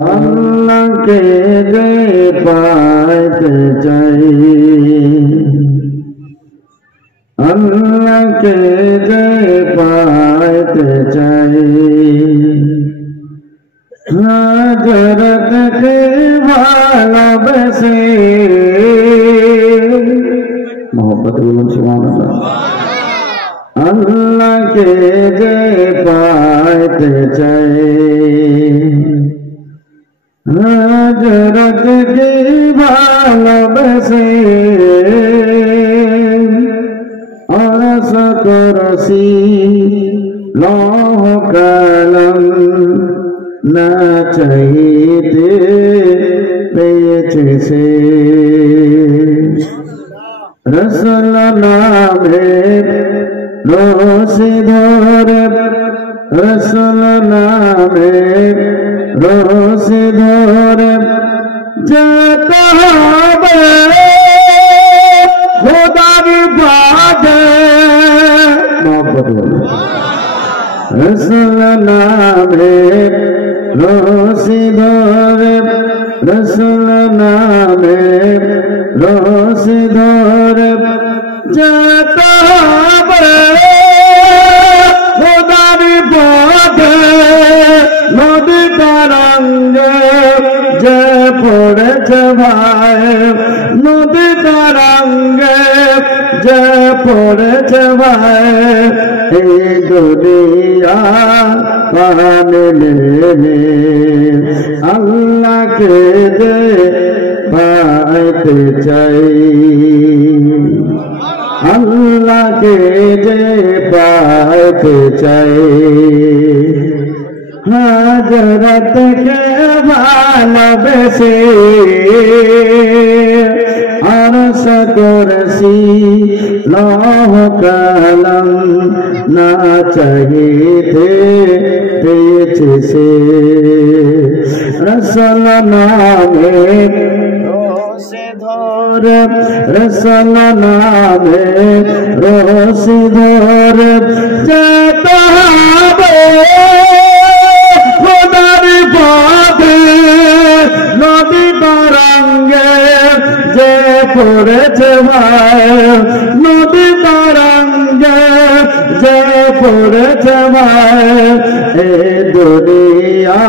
আল্লাহকে যে পাইতে চাই, আল্লাহকে যে পাইতে চাই, হযরতকে ভালোবেসে, মোহব্বত বলুন সুবহানাল্লাহ। আল্লাহকে যে পাইতে চাই, হযরতকে ভালোবেসে, আরশ কুরসি লৌহ কলম না চাইতে পেয়েছে সে, রসুল নামে রশি ধরে, রসুল নামে রশি ধরে যেতে হবে খোদার বাদে, রসুল নামে রশি ধরে, রসুল নামে রশি ধরে যেতে হবে খোদার পথে, নদী তরঙ্গে যে পড়েছে ভাই, নদী তরঙ্গে যে পড়েছে ভাই, এই দুনিয়া পানে লেনে আল্লাহকে যে পাইতে চাই, আল্লাহকে যে পাইতে চাই, হযরতকে ভালোবেসে, আরশ কুরসি লৌহ কলম না চাইতে পেয়েছে সে, রসুল নামে রশি ধরে, রসুল নামে রশি ধরে যেতে হবে খোদার পথে, নদী তরঙ্গে যে পড়েছে ভাই, নদী তরঙ্গে যে পড়েছে ভাই, এ দুনিয়া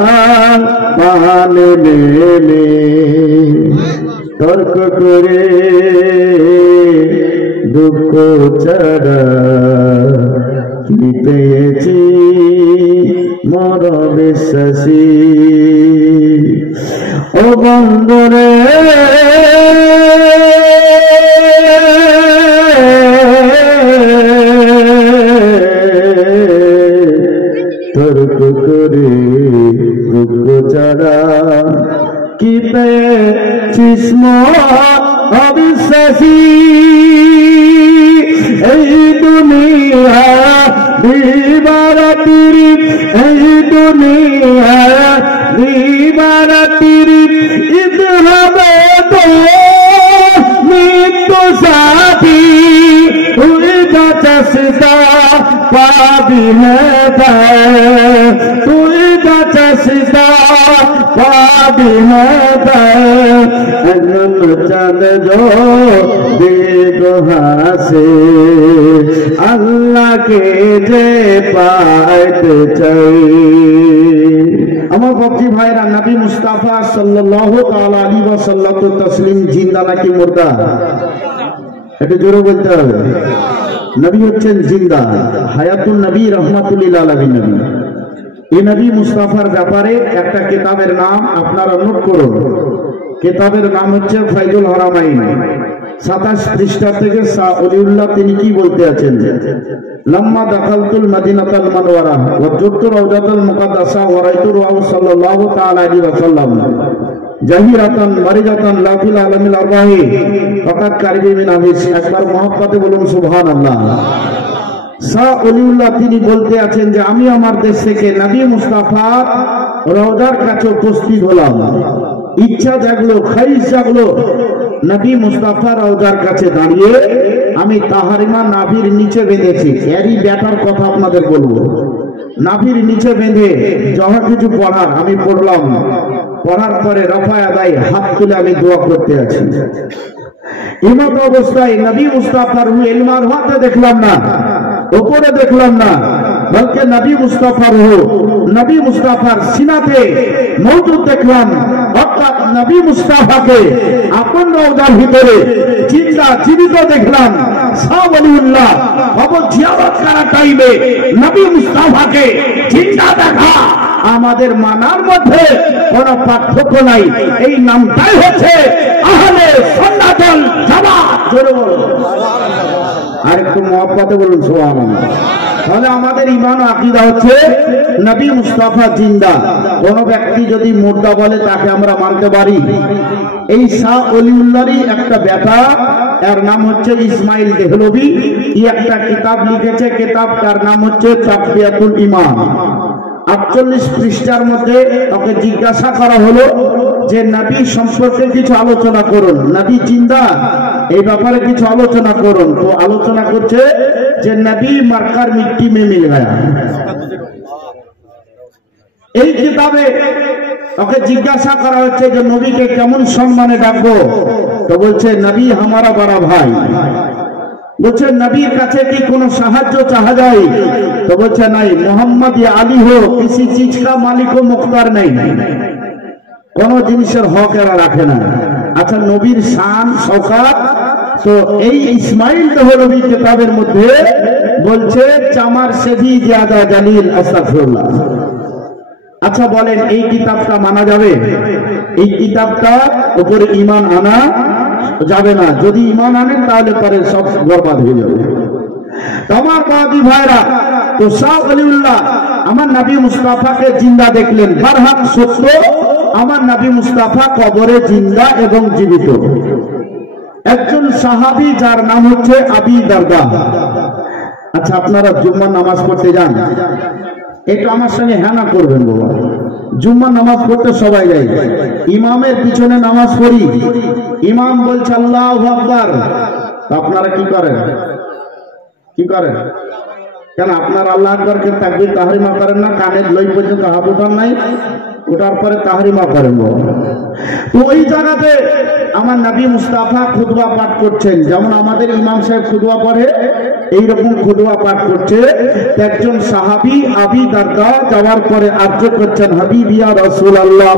পানে লেনে তর্ক করে দুঃখ ছাড়া কি পেয়েছি মর বিশ্বাসী, ও বন্ধুরে তর্ক করে দুঃখ ছাড়া কি পেয়েছিস মর অবিশ্বাসী, এই দুনিয়া দিবারাতির, এই দুনিয়া দিবারাতির ঈদ হবে তো মৃত্যু সাথী, তুই যাচ্ছিস পাবি হেদায়েত, তুই যাচ্ছিস পাবি হেদায়েত, একজন চাঁদ जो হাসে আল্লাহকে যে পাইতে চাই। আমার ভক্তি ভাইরা, নবী মুস্তাফা সাল্লাল্লাহু তাআলা আলাইহি ওয়াসাল্লাম তাসলিম জিন্দা নাকি মুর্দা? এটা জোরে বলতে হবে। নবী হচ্ছেন জিন্দা, হায়াতুন নবী রহমাতুল লিল আলামিন নবী। এই নবী মুস্তাফার ব্যাপারে একটা কিতাবের নাম আপনারা নোট করুন। কিতাবের নাম হচ্ছে ফাইজুল হারামাইন। 27 পৃষ্ঠা থেকে শাহ ওলিউল্লাহ তিনি কি বলতে আছেন? লাম্মা দাখালতুল মদিনাতাল মুনাওয়ারা ওয়া যুরতু রাওজাতাল মুকাদ্দাসা ওয়া রাআইতু রাসূল সাল্লাল্লাহু তাআলা আলাইহি ওয়াসাল্লাম জাহিরাতান মারিজাতান লা ফিল আলামিল আরওয়াহি ফাকাত কারিবি মিন হাফিজ। একবার মুহাব্বতে বলুন সুবহানাল্লাহ। শাহ ওলিউল্লাহ তিনি বলতে আছেন যে আমি আমার দেশ থেকে নবী মুস্তাফার রওজার কাছে উপস্থিত হলাম। ইচ্ছা জাগলো, খাইশ জাগলো, নবী মুস্তাফা রওজার কাছে দাঁড়িয়ে আমি তাহারিমা নাভির নিচে বেঁধেছি। এরই ব্যাটার কথা আপনাদের বলবো। নাভির নিচে বেঁধে যাহা কিছু পড়ার আমি পড়লাম। পড়ার পরে রফা আদায় হাত তুলে আমি দোয়া করতে আছি। ইমাম অবস্থায় নবী মুস্তাফার ইলমার হাতে দেখলাম না, উপরে দেখলাম না, বলকে নবী মুস্তাফার নবী মুস্তাফার সিনাতে মওজুদ দেখলাম। অর্থাৎ নবী মুস্তাফাকে আপন রওজার ভিতরে জিন্দা জীবিত দেখলাম। শাহ ওলিউল্লাহ কবর জিয়ারত করার টাইমে নবী মুস্তাফাকে জিন্দা দেখা আমাদের মানার মধ্যে কোনো পার্থক্য নাই। এই নামটাই হচ্ছে আহলে সুন্নাত ওয়াল জামাত। জোরে বলুন, আর একটু মহব্বতে বলুন সুবহানাল্লাহ। তাহলে আমাদের ঈমান ও আকীদা হচ্ছে নবী মুস্তাফা জিন্দা। কোন ব্যক্তি যদি মুর্দা বলে তাকে আমরা মানতে পারি। এই শাহ ওলিউল্লাহরই একটা বেটা, এর নাম হচ্ছে ইসমাইল দেহলভী, এই একটা কিতাব লিখেছে। কিতাবটার নাম হচ্ছে তাকবিয়াতুল ঈমান। 48 পৃষ্ঠার মধ্যে তাকে জিজ্ঞাসা করা হলো যে নবী সম্পর্কে কিছু আলোচনা করুন, নবী জিন্দা, এই ব্যাপারে কিছু আলোচনা করুন। তো আলোচনা করছে যে নবী মার্কার মিট্টি মে মিল গয়া। এই কিতাবে ওকে জিজ্ঞাসা করা হচ্ছে যে নবীকে কেমন সম্মানে ডাকবো। তো বলছে নবী হামারা বড় ভাই। বলছে নবীর কাছে কি কোনো সাহায্য চাহা যায়? তো বলছে নাই, মোহাম্মদ আলী হো কিসি চিজ কা মালিক ও মুখতার নেই, কোন জিনিসের হক এরা রাখে না। আচ্ছা, নবীর শান শওকত তো এই ইসমাইল দেহলভী কিতাবের মধ্যে বলছে চামার সে ভি জিয়াদা জালিল আস্তাগফিরুল্লাহ। আচ্ছা বলেন, এই কিতাবটা মানা যাবে? এই কিতাবটা উপরে ঈমান আনা যাবে না। যদি ঈমান আনেন তাহলে পরে সব বরবাদ হয়ে যাবে। তোমার বাদি ভাইরা, তো শাহ ওলিউল্লাহ আমার নবী মুস্তাফাকে জিন্দা দেখলেন। বারহাক সত্য, আমার নবী মুস্তাফা কবরে জিন্দা এবং জীবিত। একজন সাহাবী যার নাম হচ্ছে আবি দারদা। আচ্ছা, আপনারা জুম্মার নামাজ পড়তে যান? একটু আমার সঙ্গে হ্যাঁ না করবেন বাবা। জুম্মার নামাজ পড়তে সবাই যায়, ইমামের পিছনে নামাজ পড়ি, ইমাম বলছে আল্লাহু আকবার, আপনারা কি করেন? কি করেন? কেন আপনারা আল্লাহু আকবারকে তাকবীর তাহরিমা করেন না? কানের লই পর্যন্ত হাত উঠান নাই, ওটার পরে তাহরিমা করেন। তো ওই জায়গাতে আমার নবী মুস্তাফা খুতবা পাঠ করছেন, যেমন আমাদের ইমাম সাহেব খুতবা পড়ে এইরকম খুতবা পাঠ করছে। একজন সাহাবী আবি দারদা যাওয়ার পরে আরজ করছেন, হাবিব ইয়া রাসূলুল্লাহ,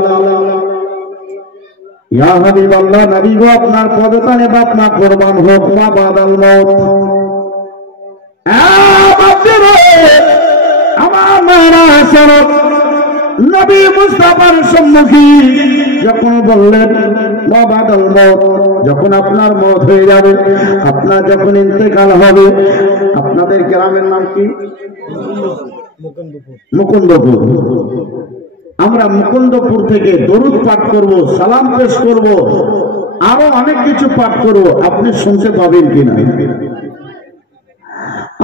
ইয়া হাবিবাল্লাহ, নবী গো আপনার পদতলে বাপ মা কুরবান হোক, মা বাদাল মউত। আমার মারা শরফ নবী মুস্তাফার সম্মুখী যখন বললেন বাদাল মউত, যখন আপনার মওত হয়ে যাবে, আপনার যখন ইন্তেকাল হবে, আপনাদের গ্রামের নাম কি? মুকুন্দপুর। আমরা মুকুন্দপুর থেকে দরুদ পাঠ করব, সালাম পেশ করব, আরো অনেক কিছু পাঠ করব, আপনি শুনতে পাবেন কিনা?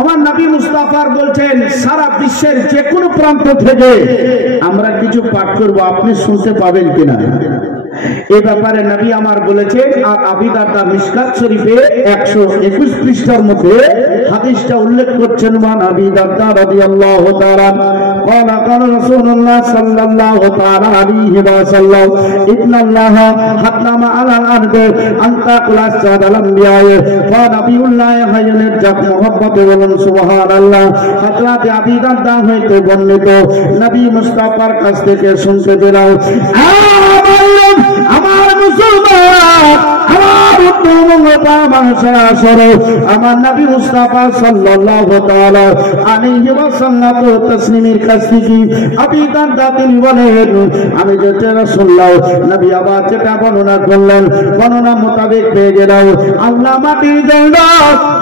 আমার নবী মুস্তাফার বলছেন সারা বিশ্বের যে কোনো প্রান্ত থেকে আমরা কিছু পাঠ করব, আপনি শুনতে পাবেন কিনা? এই ব্যাপারে নবী আমার বলেছেন। আর আবি দারদা মিশকাত শরীফে 121 পৃষ্ঠার মধ্যে হাদিসটা উল্লেখ করছেন। মান আবি দারদা রাদিয়াল্লাহু তাআলা قال قال رسول الله صلى الله تعالى عليه وسلم إن الله حتم على الأرض أن تأكل أجساد الأنبياء ونبي الله حي يرزق محبة বলুন সুবহানাল্লাহ। হযরত আবি দারদা হইতে বর্ণিত, নবী মুস্তাফার কাছ থেকে শুনতে পেলাম, আমার মুসলমান, আমার আমার নবী মুস্তাফা সাল্লাল্লাহু তাআলা আলাইহি ওয়াসাল্লাম তাসলিমের কাছ থেকে আবি দারদা তিনি বলেন, আমি যেটা রাসূলুল্লাহ নবী আবার যেটা বর্ণনা করলেন, বর্ণনা মোতাবেক পেয়ে গেলাম, আল্লাহ মাটির জন্য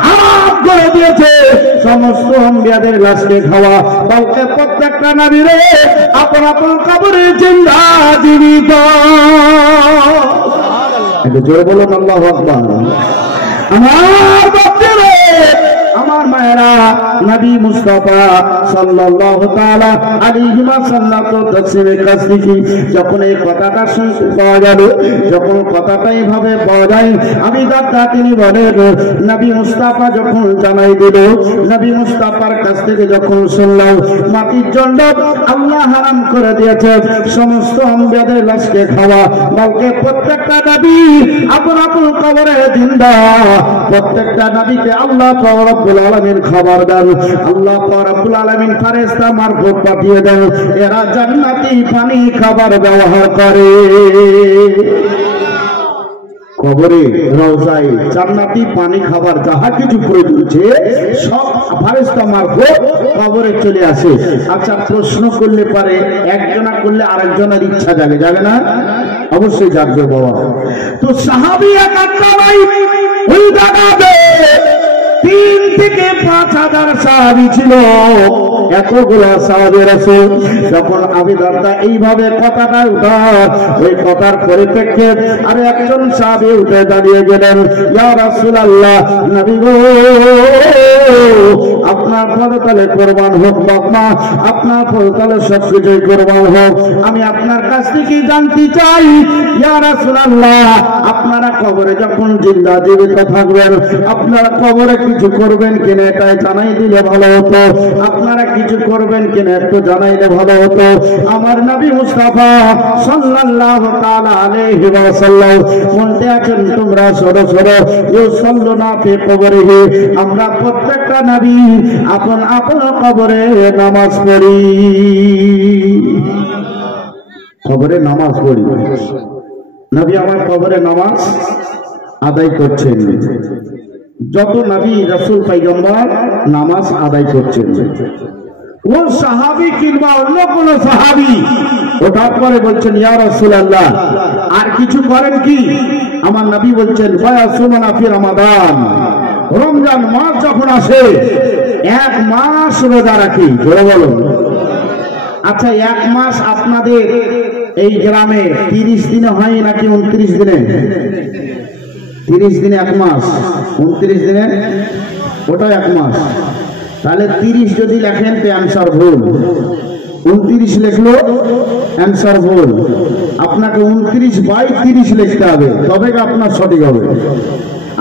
হারাম করে দিয়েছে সমস্ত আম্বিয়াদের লাশকে খাওয়া, বলতে প্রত্যেকটা নবীর আপন আপন কবরে জিন্দা জীবিত। একটু জোরে বলুন আল্লাহু আকবার। আমার বাচ্চারা, আমার মায়েরা, নবী মুস্তাফা সাল্লাল্লাহু তাআলা আলাইহি ওয়াসাল্লাম তাসলিমের কাছ থেকে যখন এই কথাটা শুনতে পাওয়া গেল, যখন কথাটা এইভাবে পাওয়া যায়, আমি দাদা তিনি বলেন নবী মুস্তাফা যখন জানাই দিল, নবী মুস্তাফার কাছ থেকে যখন শুনলাম মাটির জন্য আল্লাহ হারাম করে দিয়েছে সমস্ত আম্বিয়াদের লাশকে খাওয়া, বলকে প্রত্যেকটা নবী আপন আপন কবরে জিন্দা, প্রত্যেকটা নবীকে আল্লাহ রব্বুল আলামিন খবর দেন, আল্লাহ রব্বুল আলামিন ফেরেশতা মারফত পাঠিয়ে দেন, এরা জান্নাতি পানি খাবার ব্যবহার করে। কবরে রওজায় জান্নাতি পানি খাবার যাহা কিছু প্রয়োজন সব ফেরেশতা মারফত কবরে চলে আসে। আচ্ছা, প্রশ্ন করলে পারে একজনা করলে আরেকজনের ইচ্ছা জাগে, যাবে না? অবশ্যই জাগবে বাবা। তো সাহাবী একটা নাই, ওই দাদাতে 3 থেকে 5,000 সাহাবী ছিল, এতগুলা সাহাবী রাসূল। যখন আবু দারদা এইভাবে কথাটা উঠার, ওই কথার পরিপ্রেক্ষিতে আর একজন সাহাবী উঠে দাঁড়িয়ে গেলেন, ইয়া রাসূলুল্লাহ, নবী গো আপনার পরকালে কুরবান হোক বাবা, আপনার পরকালে সবকিছুই কুরবান হোক। আমি আপনার কাছ থেকে জানতে চাই ইয়া রাসূলুল্লাহ, আপনারা কবরে যখন জিন্দা জীবিত থাকবেন আপনারা কবরে কিছু করবেন কিনা এটাই জানাই দিলে ভালো হতো, আপনারা কিছু করবেন কিনা একটু জানাইলে ভালো হতো। আমার নবী মুস্তাফা সাল্লাল্লাহু তাআলা আলাইহি ওয়াসাল্লাম বলতে আছেন, তোমরা সরো সরো ইউসাল্লুনা ফি কবরিহি, আমরা প্রত্যেকটা নবী আপন আপন কবরে নামাজ পড়ি, কবরে নামাজ পড়ি। নবী আমার কবরে নামাজ আদায় করছেন, যত নবী রাসূল পয়গম্বর নামাজ আদায় করছেন। ও সাহাবী কিংবা অন্য কোন সাহাবী ওঠার পরে বলছেন, ইয়া রাসূলুল্লাহ আর কিছু করেন কি? আমার নবী বলছেন, ওয়াসুমানা ফি রমাদান, রমজান মাস যখন আসে 1 মাস রোজা রাখি। জোরে বলো। আচ্ছা, 1 মাস আপনাদের এই গ্রামে 30 দিনে হয় নাকি 29 দিনে? 30 দিনে 1 মাস, 29 দিনে ওটা 1 মাস। তাহলে 30 যদি লেখেন তো অ্যান্সার ভুল, 29 লিখলো অ্যান্সার ভুল। আপনাকে 29/30 লিখতে হবে, তবে আপনার সঠিক হবে।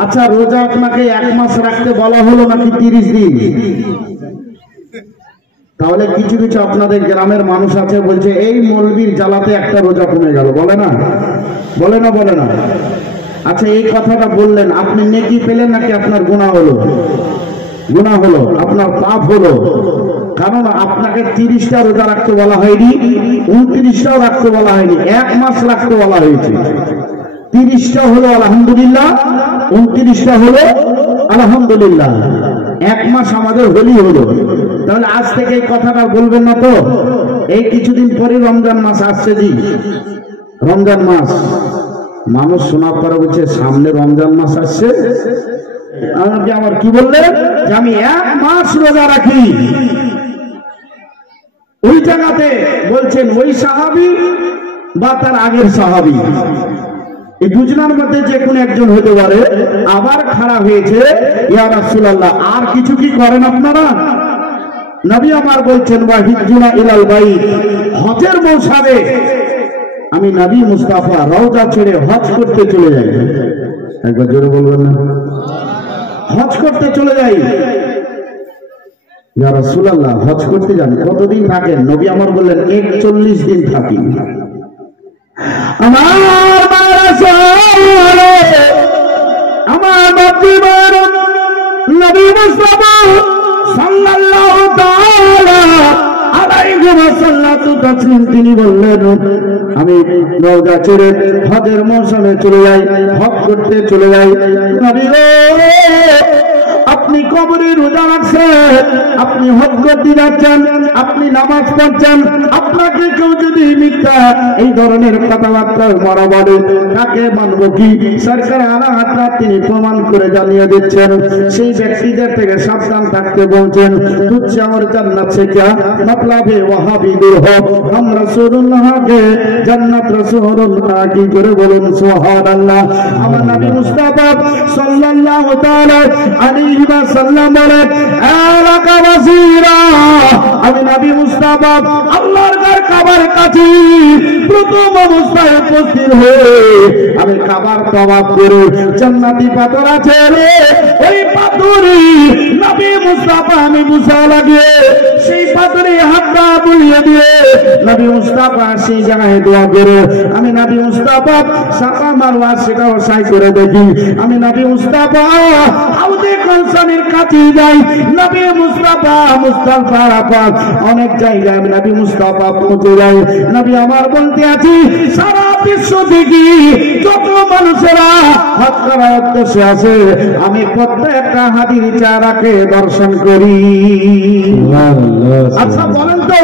আচ্ছা, রোজা আপনাকে 1 মাস রাখতে বলা হলো নাকি 30 দিন? তাহলে কিছু কিছু আপনাদের গ্রামের মানুষ আছে বলছে এই মৌলবীর জ্বালাতে একটা রোজা কমে গেল, বলে না? বলে না? বলে না? আচ্ছা, এই কথাটা বললেন, আপনি নেকি পেলেন নাকি আপনার গুনাহ হলো? গুনাহ হলো, আপনার পাপ হলো। কারণ আপনাকে 30টা রোজা রাখতে বলা হয়নি, 29টাও রাখতে বলা হয়নি, 1 মাস রাখতে বলা হয়েছে। 30টা হলো আলহামদুলিল্লাহ, 29টা হলো আলহামদুলিল্লাহ, 1 মাস আমাদের হোলি হলো। তাহলে আজ থেকে এই কথাটা বলবেন না তো? এই কিছুদিন পরে রমজান মাস আসছে, জি রমজান মাস। মানুষ শোনার পরে বলছে সামনে রমজান মাস আসছে, আমাকে আবার কি বললেন যে আমি 1 মাস রোজা রাখি। ওই জায়গাতে বলছেন ওই সাহাবী বা তার আগের সাহাবী, এই দুজনের মধ্যে যে কোনো একজন হতে পারে। আবার খাড়া হয়েছে, ইয়া রাসূলুল্লাহ আর কিছু কি করেন আপনারা? নবী আমার বলছেন, ওয়া হিজ্জুনা ইলাল বাইত, হজের মৌসুমে আমি নবী মুস্তাফা রওজা ছেড়ে হজ করতে চলে যাই। একবার জোরে বলবেন না? হজ করতে চলে যাই। ইয়া রাসূলুল্লাহ হজ করতে যান, কতদিন থাকেন? নবী আমার বললেন 41 দিন থাকি। আমার আমার নবী মুস্তাফা সাল্লাল্লাহু তাআলা আলাইহি ওয়াসাল্লাম তিনি বললেন, আমি রওজা ছেড়ে হজের মৌসুমে চলে যাই, হজ করতে চলে যাই। নবী গো, আপনি কবরে রোজা রাখছেন, আপনি হজ করতে যাচ্ছেন, আপনি নামাজ পড়ছেন, আপনাকে কেউ যদি মিথ্যা এই ধরনের কথাবার্তা মরা বলে তাকে মানব কি? সরকার আলা হাতরা তিনি প্রমাণ করে জানিয়ে দিচ্ছেন, সেই ব্যক্তিদের থেকে সাবধান থাকতে বলছেন। তুচ্ছ আমার জান্নাত সে क्या मतलब है वहां भी दूर हो, हम रसूलुल्लाह के जन्नत रसूलुल्लाह की করে বলুন সুবহানাল্লাহ। আমার নবী মুস্তাফা সাল্লাল্লাহু তাআলা আলাইহি আলাইহি ওয়াসাল্লাম বলেন, এলাকাবাসীরা, আমি নবী মুস্তাফা আল্লাহর ঘর কাবার কাছে প্রথম অবস্থায় উপস্থিত হয়ে আমি কাবার তওয়াফ করে জান্নাতি পাথর আছে রে, ওই পাথরে নবী মুস্তাফা আমি মুসা লাগিয়ে সেই পাথরে হাতটা বুলিয়ে দিয়ে নবী মুস্তাফা সেই জায়গায় দোয়া করে আমি নবী মুস্তাফা সাফা মারওয়া সেটাও সাই করে দেখি। আমি নবী মুস্তাফা হাউজে কাউসারের কাছে যাই, নবী মুস্তাফা অনেক জায়গায় আমি নবী মুস্তাফা পৌঁছে যাই। নবী আমার বলতে আছি, সারা বিশ্ব থেকে যত মানুষেরা হজ করার উদ্দেশ্যে আছে আমি প্রত্যেকটা হাজির চারাকে দর্শন করি। আচ্ছা বলেন তো,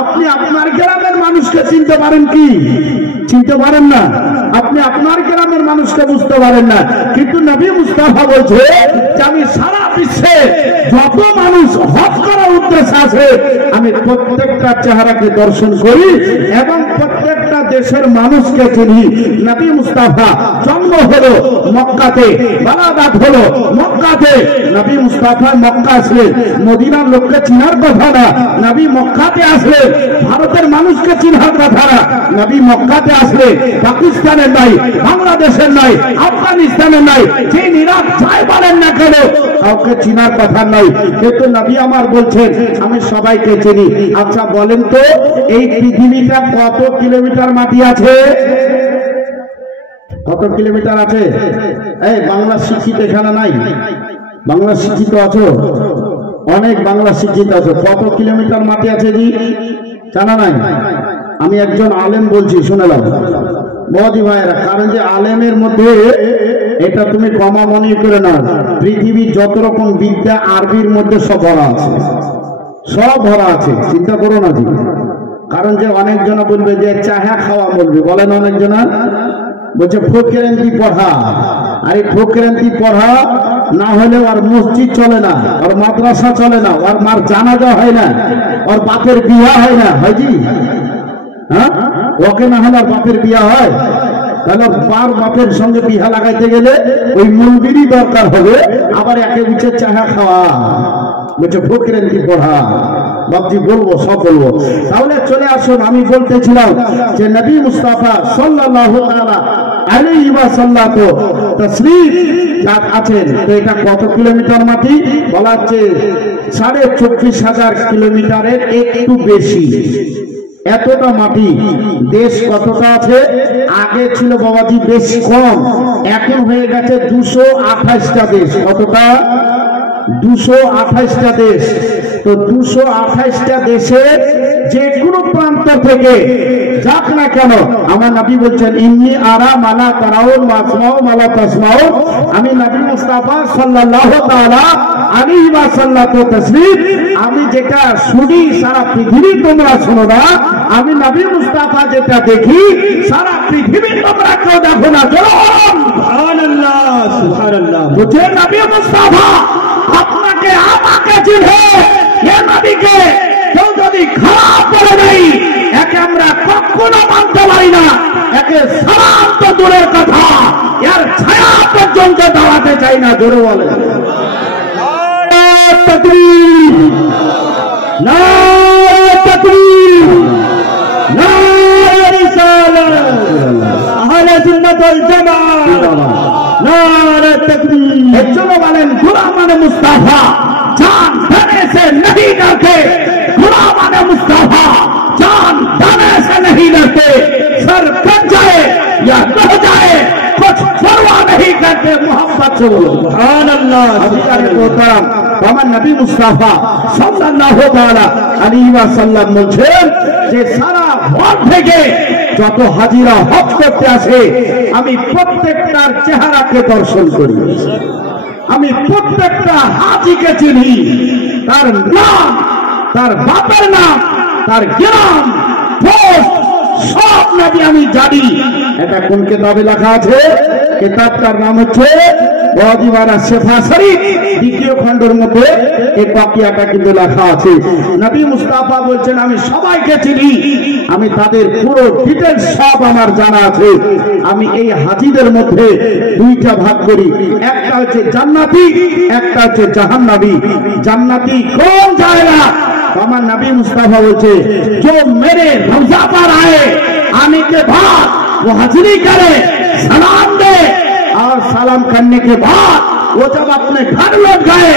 আপনি আপনার গ্রামের মানুষকে চিনতে পারেন কি? চিনতে পারেন না। আপনি আপনার গ্রামের মানুষকে বুঝতে পারেন না, কিন্তু নবী মুস্তাফা বলছে যে আমি সারা বিশ্বে যত মানুষ হজ করার উদ্দেশ্যে আছে আমি প্রত্যেকটা চেহারাকে দর্শন করি এবং প্রত্যেকটা দেশের মানুষকে চিনি। নবী মুস্তাফা জন্ম হলো মক্কাতে, বালাগাত হলো মক্কাতে। নবী মুস্তাফা মক্কা আসলেন, মদিনার লোককে চিনার কথা না। নবী মক্কাতে আসলেন, ভারতের মানুষকে চিনার কথা না। নবী মক্কাতে আসলে পাকিস্তানের নাই, বাংলাদেশের নাই, আফগানিস্তানের নাই, চীন, ইরাক যাই বলেন না কেন কাউকে চিনার কথা নাই, কিন্তু নবী আমার বলছেন আমি সবাইকে চিনি। আচ্ছা বলেন তো, এই পৃথিবীটা কত কিলোমিটার মাটি আছে? কত কিলোমিটার আছে? এই বাংলা শিক্ষিত এখানে নাই? বাংলা শিক্ষিত আছো? অনেক বাংলা শিক্ষিত আছো। কত কিলোমিটার মাটি আছে জি জানা নাই? আমি একজন আলেম বলছি, শুনে নাও বৌদি ভাইয়েরা, কারণ যে আলেমের মধ্যে এটা তুমি কমা মনে করে না, পৃথিবীর যত রকম বিদ্যা আরবির মধ্যে সব ভরা আছে, সব ভরা আছে, চিন্তা করো না জি। কারণ যে অনেকজন বলবে যে চাহা খাওয়া বলবে, বলেন অনেকজনা বলছে ফকিরান্তি পড়া। আরে ফকিরান্তি পড়া না হলে ওর মসজিদ চলে না, ওর মাদ্রাসা চলে না, ওর মার জানাজা হয় না, ওর বাপের বিয়া হয় না, হয় জি? হ্যাঁ, ওকে না হলে বাপের বিয়া হয়? তাহলে বাপের সঙ্গে বিহা লাগাইতে গেলে ওই মন্দিরই দরকার হবে। আবার একে বুঝে চাহা খাওয়া, বলছে ফকিরান্তি পড়া। বাপজি বলবো, সব বলবো। তাহলে চলে আসুন, আমি বলতেছিলাম যে নবী মুস্তাফা সাল্লাল্লাহু আলাইহি ওয়াসাল্লাম তাশরীফ আছেন, তো এটা কত কিলোমিটার মাটি? বলা হচ্ছে 24,500 কিলোমিটারের একটু বেশি, এতটা মাটি। দেশ কতটা আছে? আগে ছিল বাবাজি বেশ কম, এখন হয়ে গেছে 228টা দেশ। কতটা? 228টা দেশ। তো 228টা দেশে যে কোনো প্রান্ত থেকে যাক না কেন, আমার নবী বলছেন ইন্নী আরা মালা তারাউন ওয়াসমাউ মালা তাসমাউ। আমি নবী মুস্তাফা সাল্লাল্লাহু তাআলা আলাইহি ওয়াসাল্লাম তাশরীফ, আমি যেটা শুনি সারা পৃথিবী তোমরা শোনো না, আমি নবী মুস্তাফা যেটা দেখি সারা পৃথিবী তোমরা কেউ দেখো না। সুবহানাল্লাহ, সুবহানাল্লাহ। বুঝে নবী মুস্তাফা আপনাকে আমাকে চিনে, এ নবীকে কেউ যদি খারাপ করে দেয় একে আমরা কখনো মানতে পারি না। একে সালাম তো দূরের কথা, এর ছায়া পর্যন্ত দাঁড়াতে চাই না। জোরে বলে নারে তাকবীর, নারে তাকবীর, নারে রিসালাত, আহলে সুন্নাত ওয়াল জামাত, নারে তাকবীর। চলো বলেন গুলাম মুস্তাফা जान देने से नहीं डरते, गुलाम मुस्तफा जान देने से नहीं डरते। सर कट जाए या कह जाए कुछ परवाह नहीं करते। मोहब्बत से बोलो सुभान अल्लाह। আমার নবী মুস্তাফা সাল্লাল্লাহু তাআলা আলাইহি ওয়াসাল্লাম বলছেন যে সারা ভর থেকে যত হাজিরা হজ করতে আসে আমি প্রত্যেকটার চেহারাকে দর্শন করি। আমি প্রত্যেকটা হাজিকে চিনি, তার নাম, তার বাপের নাম, তার গ্রাম, পোস্ট সব নবী আমি জানি। এটা কোন কিতাবে লেখা আছে? কিতাবটার নাম হচ্ছে ওয়াজিবারা শেফা শরীফ, দ্বিতীয় খণ্ডের মধ্যে এই ওয়াকিয়াটা কিন্তু লেখা আছে। নবী মুস্তাফা বলছেন আমি সবাইকে চিনি, আমি তাদের পুরো ডিটেইলস সব আমার জানা আছে। আমি এই হাজীদের মধ্যে দুইটা ভাগ করি, একটা হচ্ছে জান্নাতি, একটা হচ্ছে জাহান্নামী। জান্নাতি কোন জায়গা? আমার नबी मुस्तफा बोलते जो मेरे रौजा पर आए, आने के बाद वो हाजिरी करे, सलाम दे, और सलाम करने के बाद वो जब अपने घर लौट गए,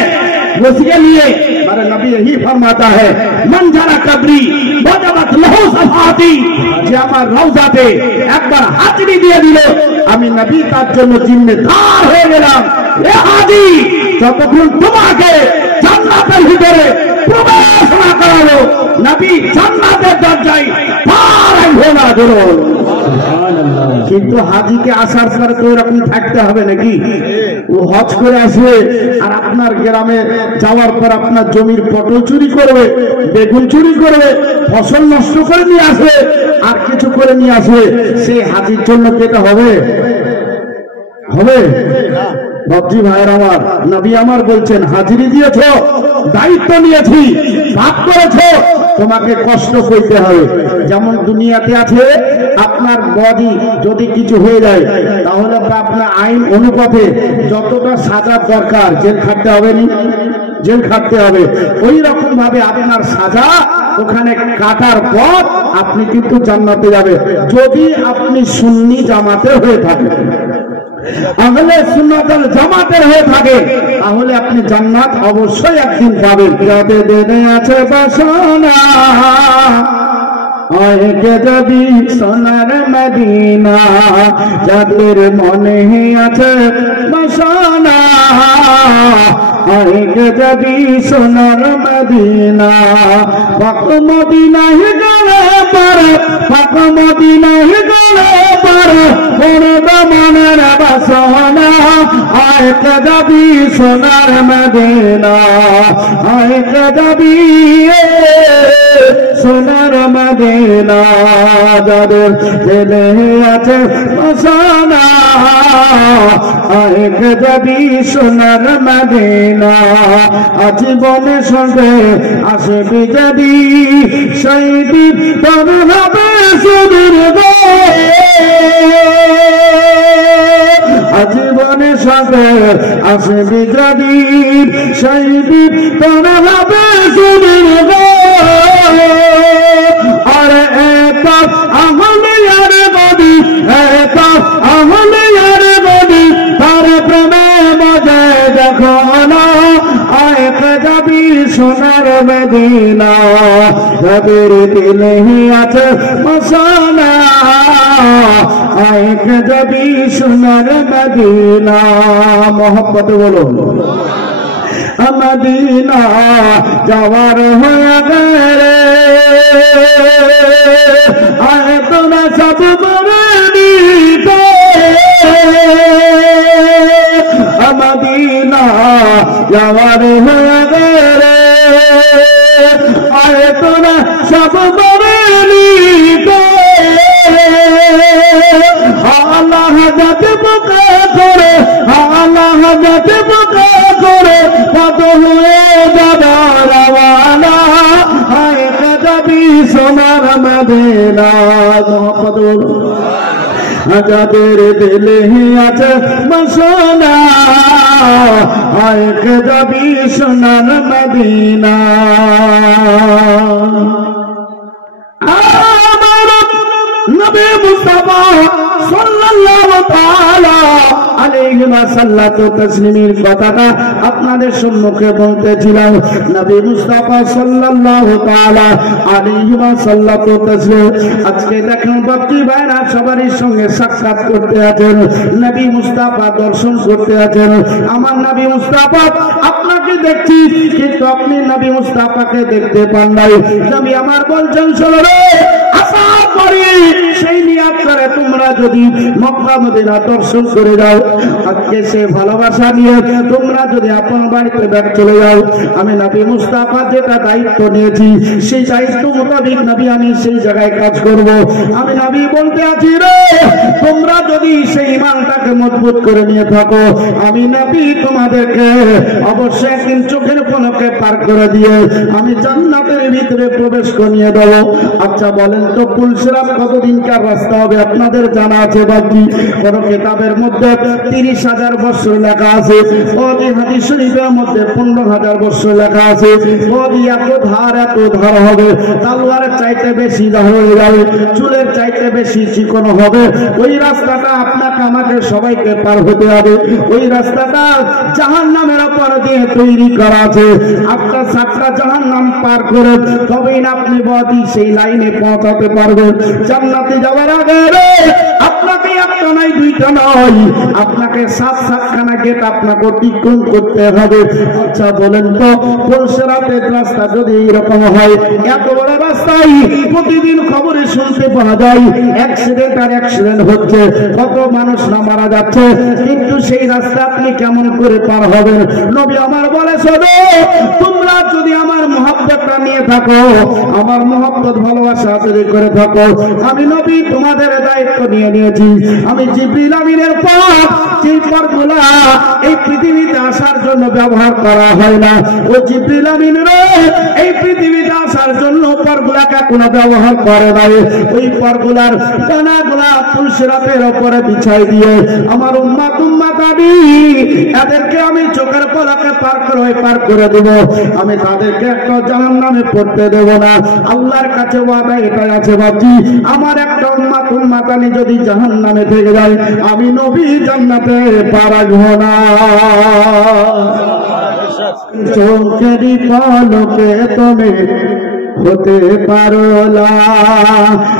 उसके लिए मेरा नबी यही फरमाता है मन जरा कब्री वजबत लहू सफाती, যে আমার রওজাতে একবার হাজিরি দিয়ে দিল আমি নবী তার জন্য জিম্মেদার হয়ে গেলাম। এ হাজী, যতক্ষণ তোমাকে জান্নাতের ভিতরে প্রবেশ না করালো, নবী জান্নাতের দরজায় পার ঘোড়া দিল। কিন্তু হাজিকে আসার পরে তো এরকম থাকতে হবে নাকি? ও হজ করে আসবে আর আপনার গ্রামে যাওয়ার পর আপনার জমির পটল চুরি করবে, বেগুন চুরি করবে, ফসল নষ্ট করে নিয়ে আসবে, আর কিছু করে নিয়ে আসবে, সেই হাজির জন্য কেটে হবে? হবে? বাবজি ভাইয়ের আমার, নবী আমার বলছেন হাজিরি দিয়েছ, দায়িত্ব নিয়েছি, ভাগ করেছ, তোমাকে কষ্ট করতে হবে। যেমন দুনিয়াতে আছে আপনার বডি যদি কিছু হয়ে যায় তাহলে আপনার আইন অনুপাতে যতটা সাজার দরকার জেল খাটতে হবে নি, জেল খাটতে হবে। ওই রকম ভাবে আপনার সাজা ওখানে কাটার পর আপনি কিন্তু জান্নাতে যাবে, যদি আপনি সুন্নি জামাতের হয়ে থাকেন। আহলে সুন্নাতুল জামাতের হয়ে থাকে তাহলে আপনি জান্নাত অবশ্যই একদিন পাবেন। যাদের দেনে আছে বাসনা আয়েকে যদি সোনার মদিনা, যাদের মনে আছে বাসনা আয়েকে যদি সোনার মদিনা, পাক মদিনায় গেলে পারে, পাক মদিনায় গেলে পারে, বড় মনের বাসনা আয়েকে যদি সোনার মদিনা, আয়েকে যদি সোনার মদিনা, যাদের দিলে আছে বাসনা আয়েকে যদি সোনার মদিনা, আজীবনে সঙ্গে আসবে যদি সেই দিন তোর হবে সুদূর গো, আজীবনে সঙ্গে আসবে যদি সেই দিন তোর হবে সুদূর গো। আর এক আমলে আর বদি, এক আমলে আর বদি, তার প্রেমে মজে দেখো না আয়েক যাবি সোনার মদিনা, যাদের দিলে আছে বাসনা আয়েক যাবি সোনার মদিনা। মোহব্বত বলো মদিনা যাওয়ার হয়ে গেলে আয় তোরা সব বলে দিতে, মদিনা যাওয়ার হয়ে গেলে আয় তোরা সব বলে দিতে, আল্লাহ যাতে বোকা করে, আল্লাহ যাতে বোকা করে কত হয়ে যাবে রওয়ানা আয়েক যাবি সোনার মদিনা। মোহাম্মদ যাদের দিলে আছে বাসনা আয়েক যাবি সোনার মদিনা। নবী মুস্তাফা সাল্লাল্লাহু তাআলা আলাইহি ওয়াসাল্লাতু তাসলিমের কথাটা আপনাদের সম্মুখে বলতেছিলাম। নবী মুস্তাফা সাল্লাল্লাহু তাআলা আলাইহি ওয়াসাল্লাতু তাসলিম আজকে দেখেন বাকি ভাইরা সবারই সঙ্গে সাক্ষাৎ করতে আছেন, নবী মুস্তাফা দর্শন করতে আছেন। আমার নবী মুস্তাফা আপনাকে দেখছি কিন্তু আপনি নবী মুস্তাফাকে দেখতে পান নাই। নবী আমার বলছেন শোনো রে, আসাদ পারি সেই নিয়াত করে তোমরা যদি মক্কা মদিনা দর্শন করে যাও, আজকে সে ভালোবাসা নিয়ে তোমরা যদি আপন বাড়িতে ব্যাগ চলে যাও, আমি নবী মুস্তাফা যেটা দায়িত্ব নিয়েছি সেই দায়িত্ব মোতাবেক নবী আমি সেই জায়গায় কাজ করব। আমি নবী বলতে আছি রে, তোমরা যদি সেই ইমানটাকে মজবুত করে নিয়ে থাকো, আমি নবী তোমাদেরকে অবশ্যই একদিন চোখের পলকে পার করে দিয়ে আমি জান্নাতের ভিতরে প্রবেশ করিয়ে দেবো। আচ্ছা বলেন তো পুলসিরাত কতদিনকার রাস্তা হবে আপনাদের জানা আছে বাকি? কোন কিতাবের মধ্যে 30,000 বছর লেখা আছে, ওই হাদিস শরীফের মধ্যে 15,000 বছর লেখা আছে। ওই এত ধার হবে, তালওয়ারের চাইতে বেশি ধার হয়ে যাবে, চুলের চাইতে বেশি চিকন হবে। ওই রাস্তাটা আপনাকে আমাকে সবাইকে পার হতে হবে। ওই রাস্তাটা জাহান্নামের উপর দিয়ে তৈরি করা আছে। আপনার 7টা জাহান্নাম পার করে তবেই না আপনি বদি সেই লাইনে পৌঁছাতে পারবেন। জান্নাতে যাওয়ার আগে আপনাকে একটা নয় দুইটা নয়, আপনাকে 7-7খানা গেট আপনাকে অতিক্রম করতে হবে। আচ্ছা বলেন তো পুলসিরাতের রাস্তা যদি এরকম হয়, এত বড় রাস্তায় প্রতিদিন খবরে শুনতে পাওয়া যায় অ্যাক্সিডেন্ট হচ্ছে, কত মানুষ না মারা যাচ্ছে, কিন্তু সেই রাস্তা আপনি কেমন করে পার হবেন? নবী আমার বলে শোনো, তোমরা যদি আমার মহব্বতটা নিয়ে থাকো, আমার মহব্বত ভালোবাসা তৈরি করে থাকো, আমি নবী তোমাদের দায়িত্ব নিয়ে নিয়েছি। আমি জিবরিল আমিনের পথ, যে পথগুলা এই পৃথিবীতে আসার জন্য ব্যবহার করা হয় না, ও জিবরিল আমিন রে এই পৃথিবীতে আসার জন্য পথগুলাকে কোনো ব্যবহার করে নাই। ওই পথগুলার দানাগুলা পুলসিরাতের উপরে বিছাই দিয়ে আমার উম্মত আদি এদেরকে আমি চোখের পলকে পার করে দেব। আমি তাদেরকে একটা জাহান্নামে পড়তে দেব না। আল্লাহর কাছে ওয়াদা এটাই আছে বাকি, আমার একটা উম্মত আদি যদি জাহান্নামে থেকে যায়, আমি নবী জান্নাতে পারবো না। চোখেরই পলকে তুমি হতে পারো না,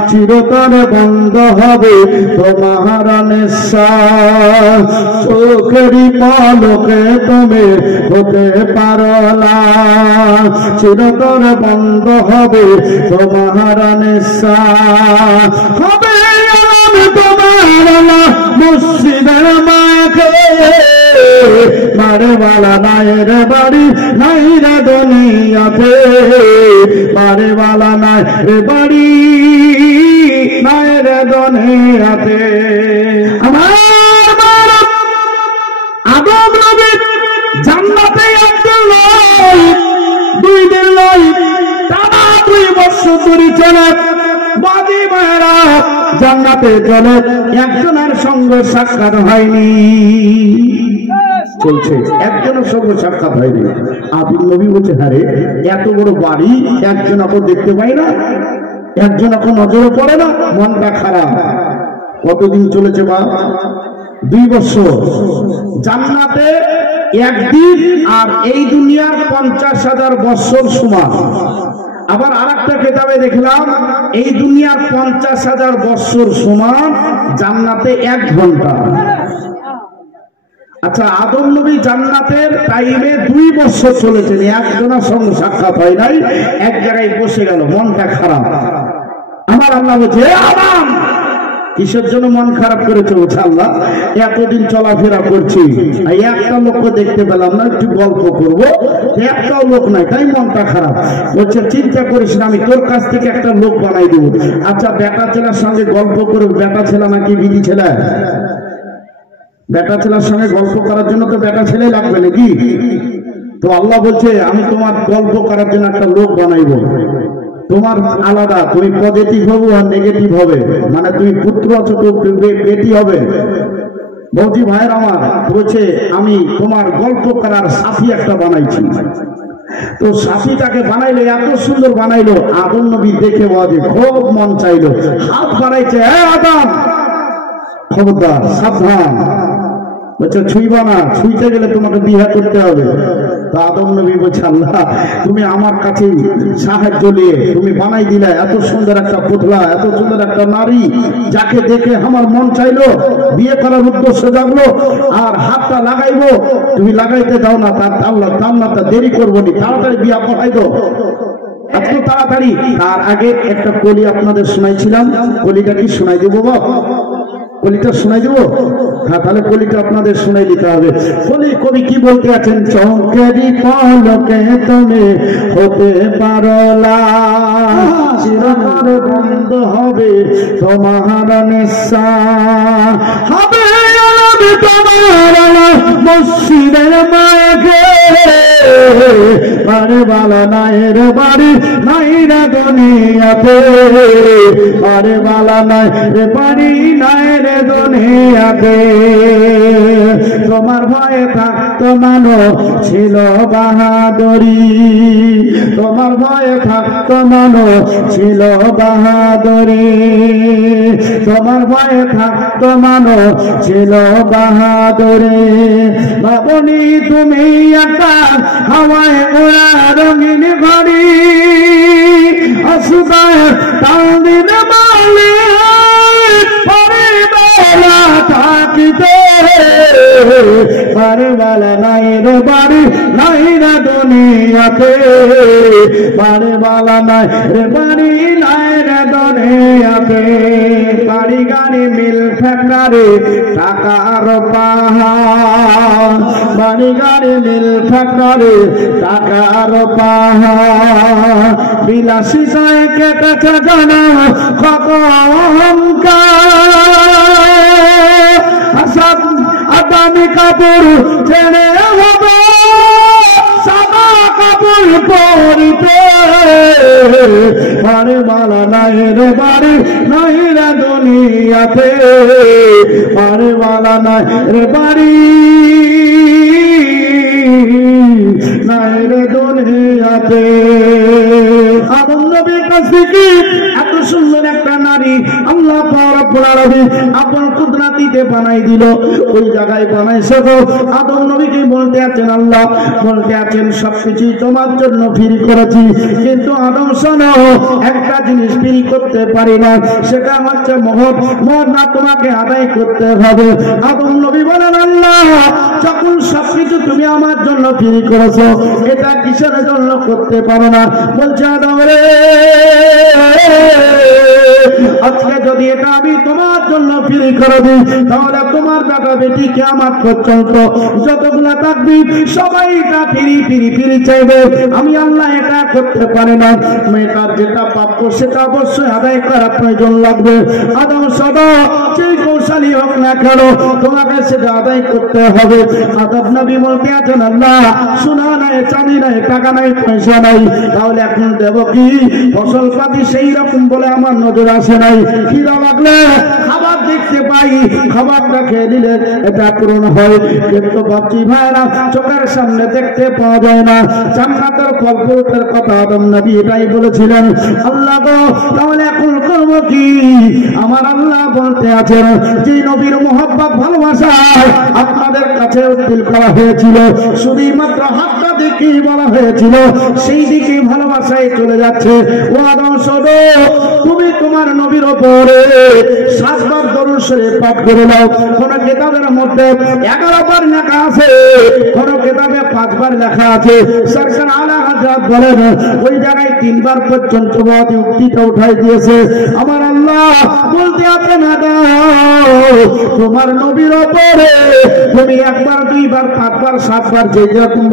চিরতর বন্ধ হবে তোমার নিঃশ্বাস। চোখেরই পলকে তুমি হতে পারো না, চিরতর বন্ধ হবে তোমার নিঃশ্বাস। হবে তোমার মসজিদের মাকে বাড়িওয়ালা নায়ের বাড়ি নাই রে দুনিয়াতে, বাড়িওয়ালা নায়ের বাড়ি নাই রে দুনিয়াতে। আমার আদম নবী জান্নাতে একদিন নয় 2 দিন নয়, টানা 2 বছর ধরে চলে বাদি মায়েরা জান্নাতে চলে, একজনের সঙ্গে সাক্ষাৎ হয়নি, চলছে একজনের সঙ্গে সাক্ষাৎ হয়নি। আদম নবী বলছে, হ্যাঁ রে এত বড় বাড়ি একজন এখন দেখতে পাই না, একজন এখন নজরে পড়ে না, মনটা খারাপ। কতদিন চলেছে মা? 2 বছর। জান্নাতে একদিন আর এই দুনিয়ার 50,000 বছর সমান। আবার আরেকটা কিতাবে দেখলাম এই দুনিয়ার 50,000 বছর সমান, জান্নাতে 1 ঘন্টা। আচ্ছা আদম নবী জান্নাতের টাইমে 2 বছর চলেছেন, একজনের সঙ্গে সাক্ষাৎ হয় নাই, এক জায়গায় বসে গেল, মনটা খারাপ। আমার আল্লাহ বলছে, আদম কিসের জন্য মন খারাপ করেছে? বলছে আল্লাহ এতদিন চলাফেরা করছি, একটা লোককে দেখতে পেলাম না, একটু গল্প করবো, একটাও লোক নাই, তাই মনটা খারাপ। বলছে চিন্তা করিস না, আমি তোর কাছ থেকে একটা লোক বানাই দেবো। আচ্ছা বেটা ছেলের সঙ্গে গল্প করবো, বেটা ছেলে নাকি বিধি ছেলে? বেটা ছেলের সঙ্গে গল্প করার জন্য তো বেটা ছেলে লাগবে নাকি? তো আল্লাহ বলছে আমি তোমার গল্প করার জন্য একটা লোক বানাইবো, তোমার আলাদা, তুমি পজিটিভ হবে আর নেগেটিভ হবে, মানে তুমি পুত্র আছো তো বেটি হবে। বৌদি ভাইয়ের আমার বলছে আমি তোমার গল্প করার সাথী একটা বানাইছি। তো সাথীটাকে বানাইলো, এত সুন্দর বানাইলো, আদম নবী দেখে বলে খুব মন চাইলো, হাত বাড়াইছে, আদম খবরদার সাবধান, বলছে ছুঁইবা না, ছুঁইতে গেলে তোমাকে বিয়ে করতে হবে। তো আদম নবী বলছে আল্লাহ তুমি আমার কাছে সাহায্য নিয়ে তুমি বানাই দিলে এত সুন্দর একটা পুতলা, এত সুন্দর একটা নারী, যাকে দেখে আমার মন চাইলো, বিয়ে করার উদ্দেশ্য জাগলো, আর হাতটা লাগাইবো, তুমি লাগাইতে দাও না, তার আল্লাহ দাম না, তা দেরি করবো নি, তাড়াতাড়ি বিয়ে পড়াই দো। এত তাড়াতাড়ি। তার আগে একটা কলি আপনাদের শোনাইছিলাম, কলিটা কি শোনাই দেবো বাবা? কলিটা শোনাই দেবো? হ্যাঁ, তাহলে কলিটা আপনাদের শোনাই দিতে হবে। কবি কি বলতে আছেন? চৌকেরি পলকে তুমি হতে পারো লাশ, চিরতরে বন্ধ হবে তোমার নিঃশ্বাস, হবে তোমার মসজিদের মায়াকে বারে বালা নায়ের বাড়ি নাইরা দুনিয়াতে, বারে বালা নায়ের বাড়ি নায়ের দুনিয়াতে। তোমার ভয়ে থাকতো মানো ছিল বাহাদুরি, তোমার ভয়ে থাকতো মানো ছিল বাহাদুরি, তোমার ভয়ে থাকতো মানো ছিল বাহাদুরি। বাবনি তুমি একা হাওয়ায় ওরা রঙিন ঘড়ি, অসুদায় তাল দিন মালে পরে বেলা থাকিতে, বারে বালা নাই রে বাড়ি নাই না দুনিয়াতে, বারে বালা নাই রে বাড়ি নাই রে দুনিয়াতে। বাড়ি গাড়ি মিল ফ্যাক্টরি টাকার পাহাড়, বাড়ি গাড়ি মিল ফ্যাক্টরি টাকার পাহাড়, বিলাসিতায় কেটেছে জানা কত অহংকার। আদামি কাপড় ছেড়ে হবে সাদা কাপড় পরিতে, বারে বালা নাই রে বাড়ি নাই রে দুনিয়াতে, বারে বালা নাই রে বাড়ি নাই রে দুনিয়াতে। আদম নবীর কাছ থেকে এত সুন্দর একটা নারী আল্লাহ রব্বুল আলামিন আপন কুদরতিতে বানাই দিল, ওই জায়গায় বানাইছে গো। আদম নবীকে বলতে আছেন, আল্লাহ বলতে আছেন সবকিছুই তোমার জন্য ফ্রি করেছি, কিন্তু আদম শোনো একটা জিনিস ফ্রি করতে পারি না, সেটা হচ্ছে মহব্বত তোমাকে আদায় করতে হবে। আদম নবী বলেন, আল্লাহ যখন সবকিছু তুমি আমার জন্য ফ্রি করেছো, এটা কিসের জন্য করতে পারো না? বলছে আদম রে, আজকে যদি এটা আমি তোমার জন্য ফ্রি করে দিই, তাহলে তোমার বেটা বেটি কিয়ামত পর্যন্ত যতগুলা থাকবি সবাই এটা ফ্রি ফ্রি ফ্রি চাইবে। আমি আল্লাহ এটা করতে পারি না, মেয়েটার যেটা প্রাপ্য সেটা অবশ্যই আদায় করা প্রয়োজন লাগবে। আদম সদা যেই কৌশলী হোক না কেন তোমাকে সেটা আদায় করতে হবে। আদম নবী বলতে আছেন, আল্লাহ সোনা নাই, চাঁদি নাই, টাকা নাই, পয়সা নাই, তাহলে এখন দেব কি? ফসল পাতি সেই রকম বলে আমার নজর আসে নাই, খিদা লাগলে খাবার দেখতে পাই, খাবারটা খেয়ে দিলে এটা পূরণ হয়, কিন্তু ভাবছি ভাইরা চোখের সামনে দেখতে পাওয়া যায় না। জান্নাতের ফল ফ্রুটের কথা আদম নবী এটাই বলেছিলেন। আল্লাহ গো, তাহলে এখন করবো কি? আমার আল্লাহ বলতে আছেন, যে নবীর মোহাব্বত ভালোবাসায় আপনাদের কাছে উদ্দিল করা হয়েছিল, শুধু মাত্র হাতটা দেখেই বলা হয়েছিল, সেই দিকে ভালোবাসায় চলে যাচ্ছে। ও আদম শোনো, তুমি তোমার নবীর উপরে 7 বার দরুদ শরীফ পাঠ করে নাও। কোন কিতাবের মধ্যে 11 বার লেখা আছে, কোন কিতাবে 5 বার লেখা আছে। সরকার আলা হযরত বলেন ওই জায়গায় 3 বার পর্যন্ত উক্তিটা উঠাই দিয়েছে। আমার আল্লাহ বলতে আছে, না তোমার নবীর উপরে তুমি 1 বার 2 বার 5 বার 7 বার যে রকম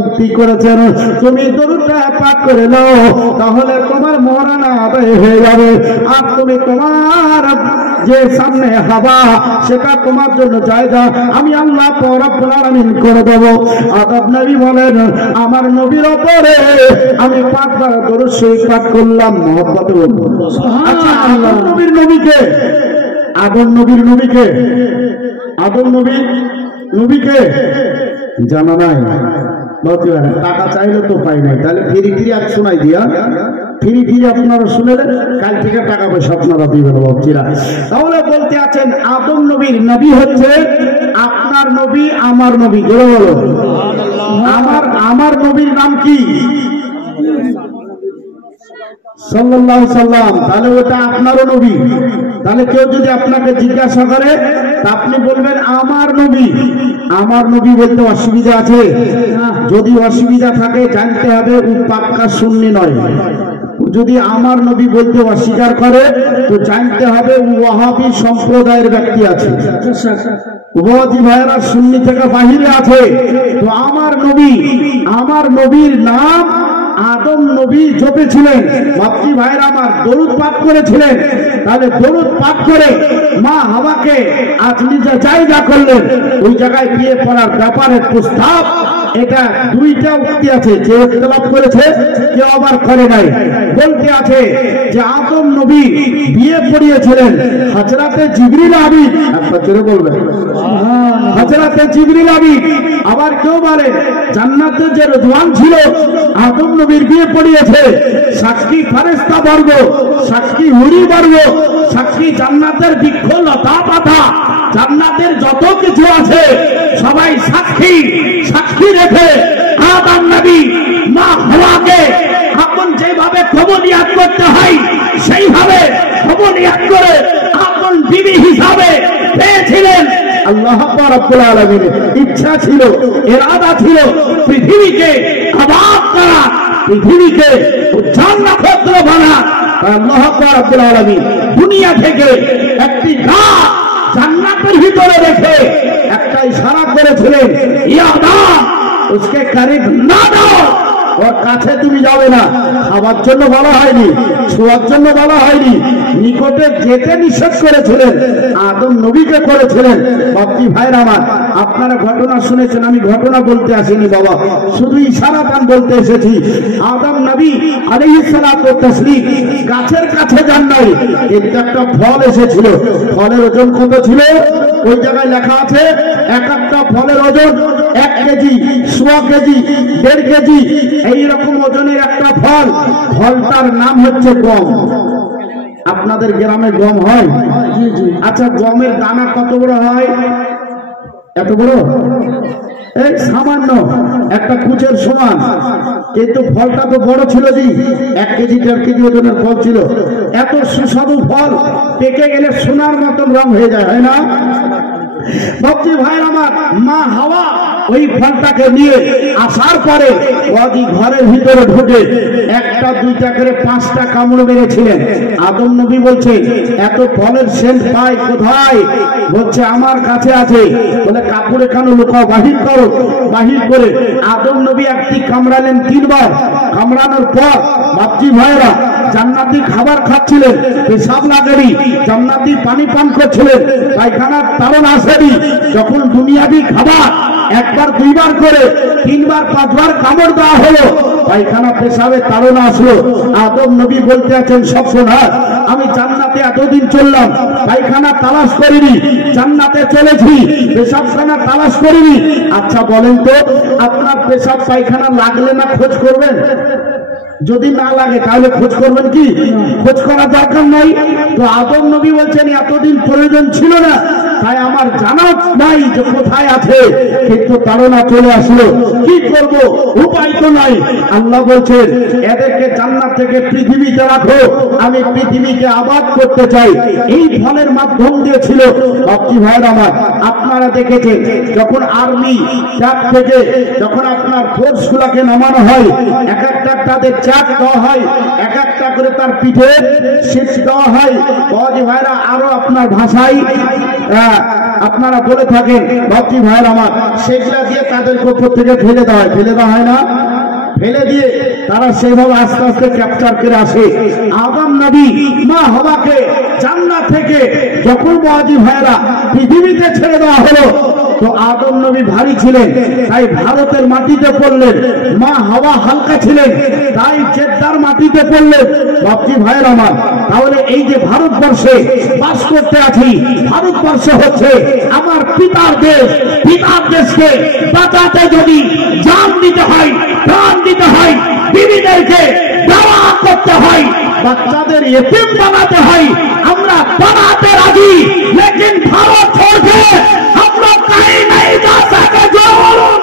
উক্তি করেছেন, তুমি দরুদটা পাঠ করে নাও, তাহলে তোমার মওলানা আদায় হয়ে যাবে। আর তুমি তোমার যে সামনে হাওয়া সেটা তোমার জন্য জায়গা আমি আল্লাহ রব্বুল আলামিন করে দেব। আদম নবী বলেন, আমার নবীর উপরে আমি 5 বার দরুদ শরীফ পাঠ করলাম মহব্বতে। আচ্ছা, আদম নবীর নবীকে, আদম নবীর নবীকে, আদম নবীর নবীকে জানা নাই। টাকা চাইলে তো পাই নাই, তাহলে ফিরি ফিরি আর শোনাই দিয়া, ফিরি ফিরি আপনারা শুনেলেন, কাল থেকে টাকা পয়সা আপনারা দিবেন বাবজিরা। তাহলে বলতে আছেন, আদম নবীর নবী হচ্ছে আপনার নবী, আমার নবী। জোরে বলো, আমার নবীর নাম কি? সাল্লাল্লাহু আলাইহি সাল্লাম, তাহলে ওটা আপনারও নবী। তাহলে কেউ যদি আপনাকে জিজ্ঞাসা করে তা আপনি বলবেন আমার নবী। আমার নবী বলতে অসুবিধা আছে? যদি অসুবিধা থাকে জানতে হবে ও পাক্কা সুন্নি নয়। যদি আমার নবী বলতে অস্বীকার করে তো জানতে হবে ও ওয়াহাবি সম্প্রদায়ের ব্যক্তি আছে। ওয়াহাবি ভাইরা সুন্নি থেকে বাহিরে আছে। তো আমার নবী, আমার নবীর নাম আদম নবী জপেছিলেন, বাপ্পি ভাইরা আমার দরুদ পাঠ করেছিলেন। তাহলে দরুদ পাঠ করে মা হাওয়াকে আজ নিজে জায়গা করলেন, ওই জায়গায় বিয়ে করার ব্যাপারে প্রস্তাব। এটা দুইটা উক্তি আছে, যে ইখতিলাফ করেছে কেউ আবার করে নাই। বলতে আছে যে আদম নবী বিয়ে পড়িয়েছিলেন হযরতে জিবরিল আমিন, একবার জোরে বলবেন হযরতে জিবরিল আমিন। আবার কেউ বলে জান্নাতে যে রিদওয়ান ছিল আদম নবীর বিয়ে পড়িয়েছে। সাক্ষী ফেরেশতা বর্গ, সাক্ষী হুরি বর্গ, সাক্ষী জান্নাতের বৃক্ষ লতা পাতা, জান্নাতের যত কিছু আছে সবাই সাক্ষী। সাক্ষী রেখে আদম নবী মা হাওয়াকে আপন যেভাবে কবুলিয়াত করতে হয় সেইভাবে কবুলিয়াত করে আপন বিবি হিসাবে পেয়েছিলেন। আল্লাহ রাব্বুল আলামিনের ইচ্ছা ছিল, ইরাদা ছিল পৃথিবীকে আবাদ করা, পৃথিবীকে উজ্জ্বল নক্ষত্র বানা। আল্লাহ রাব্বুল আলামিন দুনিয়া থেকে একটি গাছ জান্নাতের ভিতরে রেখে একটা ইশারা করেছিলেন, ইয়া আদম उसके करीब ना जाओ, ওর কাছে তুমি যাবে না। খাবার জন্য বলা হয়নি, ছোঁয়ার জন্য বলা হয়নি, নিকটে যেতে নিষেধ করেছিলেন। আদম নবীকে করেছিলেন। বাপ্পি ভাইরা আমার, আপনারা ঘটনা শুনেছেন, আমি ঘটনা বলতে আসিনি বাবা, শুধু ইশারা পান বলতে এসেছি। আদম নবী আলাইহিস সালাতু ওয়াস তাসলিম গাছের কাছে যান নাই, একটা ফল এসেছিল। ফলের ওজন কত ছিল? ওই জায়গায় লেখা আছে এক একটা ফলের ওজন 1 কেজি, 1.5 কেজি, 1.5 কেজি, এইরকম ওজনের একটা ফল। ফলটার নাম হচ্ছে গম। আপনাদের গ্রামে গম হয়? আচ্ছা, গমের দানা কত বড় হয়? এত বড়, এই সামান্য একটা কুচের সমান। কিন্তু ফলটা তো বড় ছিল, জি 1 কেজি 1.5 কেজি ওজনের ফল ছিল। এত সুস্বাদু ফল, পেকে গেলে সোনার মতন রং হয়ে যায়, হয় না? ভক্তি ভাই আমার, মা হাওয়া ওই ফলটাকে নিয়ে আসার পরে ওই ঘরের ভিতরে ঢুকে একটা দুইটা করে 5টা কামড় মেরেছিলেন। আদম নবী বলছে এত ফলের সেন্ট পাই কোথায়? বলছে আমার কাছে আছে। বলে কাপড়ে কানো লুকাও, বাহির করো। বাহির করে আদম নবী একটি কামড়ালেন 3 বার। কামড়ানোর পর বাপজি ভাইরা জান্নাতি খাবার খাচ্ছিলেন, পেশাব লাগেনি, জান্নাতি পানি পান করছিলেন, পায়খানার তাড়ন আসেনি। যখন দুনিয়াবি খাবার 1 বার 2 বার করে 3 বার 5 বার কামড় দেওয়া হলো, পায়খানা পেশাবে তাড়ন আসলো। আদম নবী বলতে আছেন সব শোনা, আমি জান্নাতে এতদিন চললাম, পায়খানা তালাশ করিনি, জান্নাতে চলেছি, পেশাবখানা তালাশ করিনি। আচ্ছা বলেন তো, আপনার পেশাব পায়খানা লাগলে না খোঁজ করবেন? যদি না লাগে তাহলে খোঁজ করবেন কি? খোঁজ করা দরকার নাই। তো আদম নবী বলছেন এতদিন প্রয়োজন ছিল না, তাই আমার জানা নাই যে কোথায় আছে, কিন্তু তাড়না চলে আসলো, কি করব, উপায় তো নাই। আল্লাহ বলছেন এদেরকে জান্নাত থেকে পৃথিবীতে রাখো, আমি পৃথিবীকে আবাদ করতে চাই। এই ফলের মাধ্যম দিয়ে ছিল। বাপজি ভাইয়ের আমার, আপনারা দেখেছেন যখন আর্মি ক্যাম্প থেকে যখন আপনার ফোর্স গুলাকে নামানো হয়, এক একটা তাদের চাক দেওয়া হয়, এক একটা করে তার পিঠে শীত দেওয়া হয়। বাপজি ভাইরা আরো আপনার ভাষায় আপনারা বলে থাকেন, বাপজি ভাইয়ের আমার, সেগুলা দিয়ে তাদেরকে উপর থেকে ফেলে দেওয়া হয়। ফেলে দেওয়া হয় না? ফেলে দিয়ে তারা সেভাবে আস্তে আস্তে ক্যাপচার করে আসে। আদম নবী মা হাওয়াকে জান্নাত থেকে যখন বাজি ভাইরা পৃথিবীতে ছেড়ে দেওয়া হলো, তো আদম নবী ভারী ছিলেন, তাই ভারতের মাটিতে পড়লেন। মা হাওয়া হালকা ছিলেন, তাই জেদ্দার মাটিতে পড়লেন। বাপজি ভাইয়ের আমার, তাহলে এই যে ভারতবর্ষে বাস করতে আছি, ভারতবর্ষ হচ্ছে আমার পিতার দেশ। পিতার দেশকে বাঁচাতে যদি জান দিতে হয়, প্রাণ দিতে হয়, বিবিদেরকে দেওয়া করতে হয়, বাচ্চাদের ইতিম বানাতে হয়, আমরা বানাতে রাজি। লেকিন ভারত ছোড়কে हम लोग कहीं नहीं जा सकते। जो बोलूं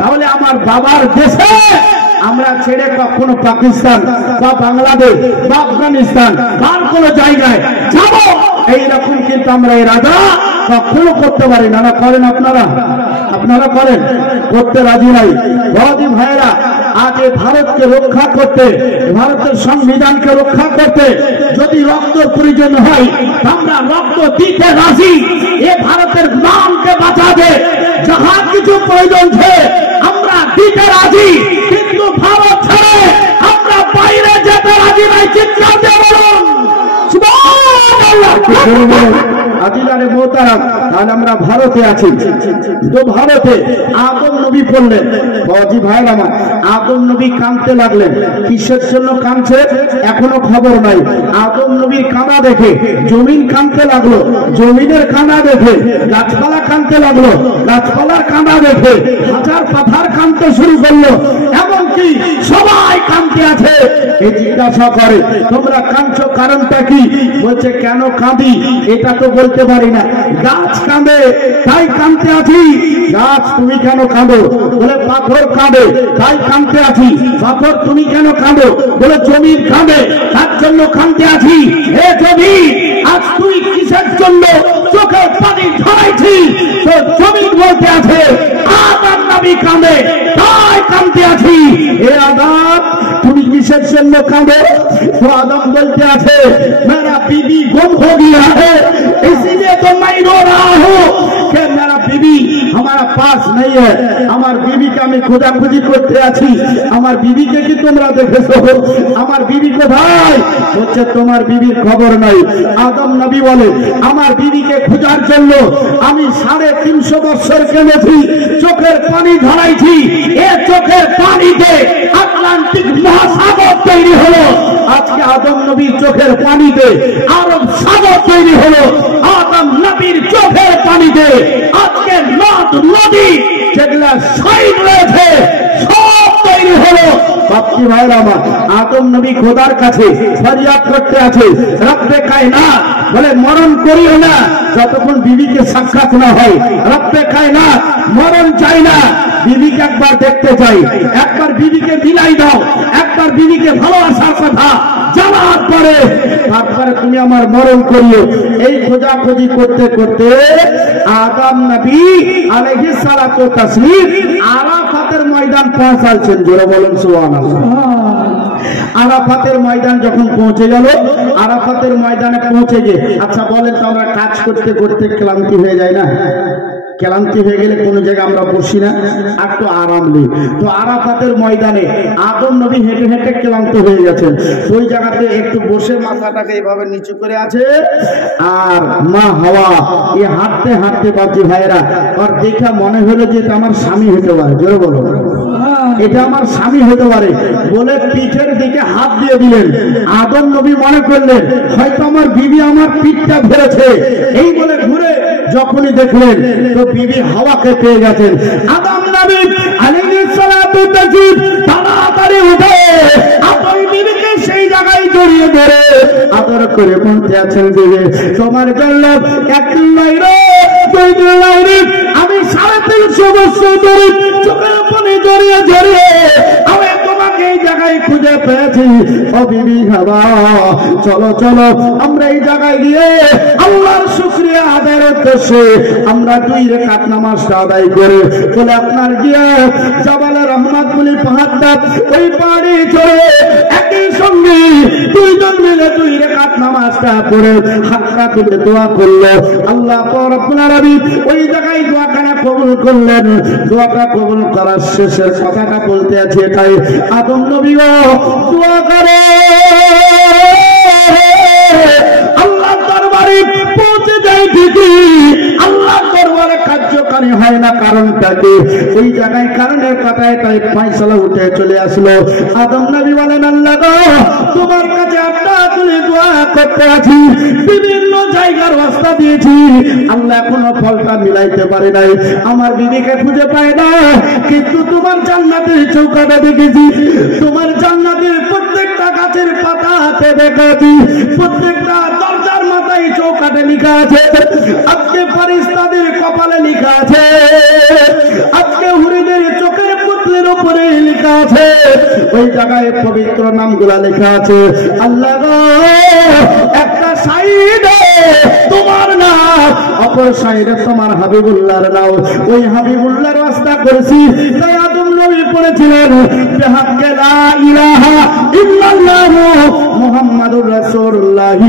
তাহলে আমার বাবার দেশে আমরা ছেড়ে কখনো পাকিস্তান বা বাংলাদেশ বা আফগানিস্তান বা কোন জায়গায় যাব এইরকম কিন্তু আমরা এই রাজা কখনো করতে পারি না। না করেন আপনারা? আপনারা করেন? করতে রাজি নাই। বড়দি ভাইয়েরা, আজ এই ভারতকে রক্ষা করতে, ভারতের সংবিধানকে রক্ষা করতে যদি রক্তের প্রয়োজন হয় আমরা রক্ত দিতে রাজি। এ ভারতের নামকে বাঁচাবে যাহা কিছু প্রয়োজন আমরা দিতে রাজি, কিন্তু ভারত ছেড়ে আমরা বাইরে যেতে রাজি নাই। চিৎকার বলুন আজিলারে মোহতারাম। তাহলে আমরা ভারতে আছি, তো ভারতে আদম নবী পড়লেন। বাবাজি ভাইয়ের আমার, আদম নবী কাঁদতে লাগলেন। কিসের জন্য কাঁদছে এখনো খবর নাই। আদম নবীর কাঁদা দেখে জমিন কাঁদতে লাগলো, জমিনের কাঁদা দেখে গাছপালা কাঁদতে লাগলো, গাছপালার কাঁদা দেখে হাজার পাথার কাঁদতে শুরু করলো। এমনকি সবাই কাঁদতে আছে। এই জিজ্ঞাসা করে তোমরা কাঁদছো কারণটা কি? বলছে কেন কাঁদি এটা তো বলতে পারি না। গাছ কাঁদে তাই কাঁদতে আছি। গাছ তুমি কেন কাঁদো? বলে পাথর কাঁদে তাই কাঁদতে আছি। পাথর তুমি কেন কাঁদো? বলে জমিন কাঁদে তার জন্য কাঁদতে আছি। হে জমি, আজ তুই কিসের জন্য চোখে পানি ঝরাইছি? তো জমিন বলতে আছে আদম নবী কাঁদে তাই কাঁদতে আছি। হে আদম, তুমি কিসের জন্য কাঁদো? তো आदम बोलते थे मेरा बीबी गुम हो गया है, इसीलिए तो मैं रो रहा हूँ कि मेरा बीबी हमारा पास नहीं है। हमार बीबी का मैं खोजाखोजी करते आছি। আমার বিবিকে কি তোমরা দেখেছো? আমার বিবি কোথায়? বলছে তোমার বিবির খবর নাই। আদম নবী বলে আমার বিবিকে খোঁজার জন্য আমি 350 বছর কেঁদেছি, চোখের পানি ঝরাইছি। এ চোখের পানিতে আটলান্টিক মহাসাগর তৈরি হলো। আজকে আদম নবীর চোখের পানিতে আরব সাগর তৈরি হলো। আদম নবীর চোখের পানিতে আজকে নদ নদী যেগুলা শহীদ রয়েছে সব তৈরি হলো। বাপজি ভাইরা আমার, আদম নবী খোদার কাছে ফরিয়াদ করতে আছে, রব্বে কায়নাত বলে মরণ করিও না যতক্ষণ বিবিকে সাক্ষাৎ না হয়। রব্বে কায়নাত মরণ চাই না, বিবিকে একবার দেখতে চাই। একবার বিবিকে বিলাই দাও, একবার বিবিকে ভালোবাসার কথা জানার পরে তারপরে তুমি আমার মরণ করিও। এই খোঁজাখুঁজি করতে করতে আদম নবী আলাইহিস সালাতু ওয়াস তাসলিম আরাফাতের ময়দান পৌঁছালছেন। জোরে বলেন সুবহানাল্লাহ। আরাফাতের ময়দান যখন পৌঁছে গেল, আরাফাতের ময়দানে পৌঁছে গিয়ে আচ্ছা বলেন তো আমরা কাজ করতে করতে ক্লান্তি হয়ে যায় না? ক্লান্তি হয়ে গেলে কোন জায়গায় আমরা বসি না, একটু আরাম নেই। তো আরাফাতের ময়দানে আদম নবী হেঁটে হেঁটে ক্লান্ত হয়ে গেছেন। ওই জায়গাতে একটু বসে মাথাটাকে এইভাবে নিচু করে আছে। আর মা হাওয়া এ হাঁটতে হাঁটতে বাপজি ভাইয়েরা আর দেখা মনে হলো যে এটা আমার স্বামী হতে পারে। জোরে বলো, এটা আমার স্বামী হতে পারে বলে পিঠের দিকে হাত দিয়ে দিলেন। আদম নবী মনে করলেন হয়তো আমার বিবি আমার পিঠটা ধরেছে। এই বলে ঘুরে যখনই দেখলেন তো বিবি হাওয়াকে পেয়ে গেছেন। আদম নবী আলাইহিস সালাতু ওয়াস তাসলিম তাড়াতাড়ি উঠে আপন বিবিকে সেই জায়গায় জড়িয়ে ধরে আদর করে বলতে আছেন যে তোমার জন্য একদিন নয় দুই দিন নয়, আমি 350 বছর ধরে চোখের পানি জড়িয়ে জড়িয়ে আমি তোমাকে এই জায়গায় খুঁজে পেয়েছি। ও বিবি হাওয়া, চলো চলো আমরা এই জায়গায় গিয়ে আল্লাহর শুকরিয়া আদায়ের উদ্দেশ্যে আমরা 2 রাকাত নামাজটা আদায় করে বলে আপনার গিয়ে জাবালে রহমত বলে পাহাড়টা ওই পাহাড়ে চড়ে একই সঙ্গে 2 জন মিলে 2 রাকাত নামাজটা পড়ে হাতটা তুলে দোয়া করলো। আল্লাহ রব্বুল আলামিন ওই জায়গায় দোয়াখানা কবুল করলেন। দোয়াটা কবুল করার শেষের কথাটা বলতে আছে এটাই, আদম নবী দোয়া করে আল্লাহ দরবারে পৌঁছে যায় ঠিকই, আল্লাহ দরবারে কার্যকারী হয় না। কারণটা কি? ওই জায়গায় কারণের কথায় তাই ফয়সালা উঠে চলে আসলো। আদম নবী বলেন আল্লাহ গো, তোমার কাছে আটটা তুলে দোয়া করতে আছি, বিভিন্ন জায়গার রাস্তা দিয়েছি, আল্লাহ এখনো ফলটা মিলাইতে পারে নাই। আমার বিবিকে খুঁজে পায় না, কিন্তু তোমার জান্নাতের চৌকাটা দেখেছি, তোমার জান্নাতের প্রত্যেকটা গাছের পাতাতে দেখাচ্ছি, প্রত্যেকটা দরজার মাথায় চৌকাঠে লেখা আছে, আজকে ফেরেশতাদের কপালে লেখা আছে, আজকে হুরিদের চোখের পুতলের উপরে লেখা আছে, ওই জায়গায় পবিত্র নামগুলা লেখা আছে। আল্লাহ গো, একটা সাইডে তোমার নাম, অপর সাইডে তোমার হাবিবুল্লাহর নাম। ওই হাবিবুল্লাহর ওয়াস্তা করেছি, তাই আদম নবী পড়েছিলেন বিহাক্কে লা ইলাহা ইল্লাল্লাহ মুহাম্মাদুর রাসূলুল্লাহ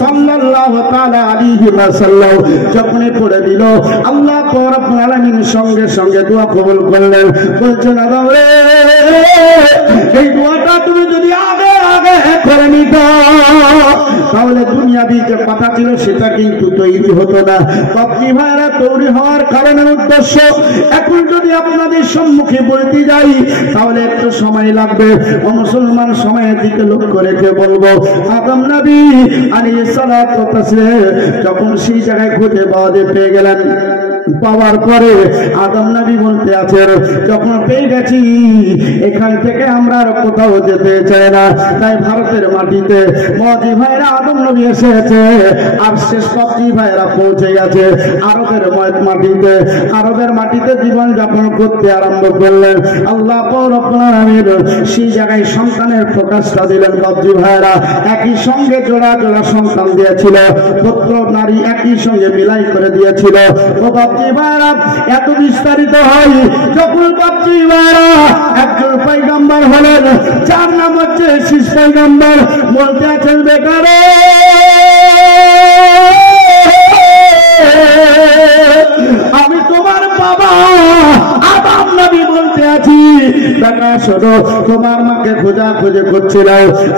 সাল্লাল্লাহু তাআলা আলাইহি ওয়াসাল্লাম। যখনই পড়ে দিল, আল্লাহ রাব্বুল আলামিন সঙ্গে সঙ্গে দোয়া কবুল করলেন। বলছেন আদম রে, এই দোয়াটা তুমি যদি আগে আগে করে নিত, তাহলে দুনিয়াবি যে কথা ছিল সেটা কিন্তু তৈরি হতো না। বাপজি ভাইরা, তৈরি হওয়ার কারণের উদ্দেশ্য এখন যদি আপনাদের সম্মুখে বলতে যাই তাহলে একটু সময় লাগবে। ও মুসলমান, সময়ের দিকে লক্ষ্য রেখে বলবো, আদম নবী আলাইহিস সালাতু ওয়াস সালাম যখন সেই জায়গায় খুঁজে পেয়ে গেলেন, পাওয়ার পরে আদম নবী বলতে আছেন, যখন পেয়ে গেছি এখান থেকে আমরা আর কোথাও যেতে চাই না। তাই ভারতের মাটিতে মজি ভাইরা আদম নবী এসেছে, আর শেষ সবজি ভাইরা পৌঁছে গেছে আরবের মাটিতে। আরবের মাটিতে জীবন যাপন করতে আরম্ভ করলেন। আল্লাহ রাব্বুল আলামিন সেই জায়গায় সন্তানের প্রকাশটা দিলেন। সবজি ভাইরা একই সঙ্গে জোড়া জোড়া সন্তান দিয়েছিল, পুত্র নারী একই সঙ্গে মিলাই করে দিয়েছিল। ও বাপজি ভাইরা, এত বিস্তারিত হয় যখন বাপজি ভাইরা একজন পয়গম্বর হলেন, যার নাম হচ্ছে শীষ পয়গম্বর। বলতে আছেন বেকারে, আমি তোমার বাবা আদম নবী বলতে আছি, দেখা শোনো, তোমার মাকে খোঁজা খুঁজে করছিল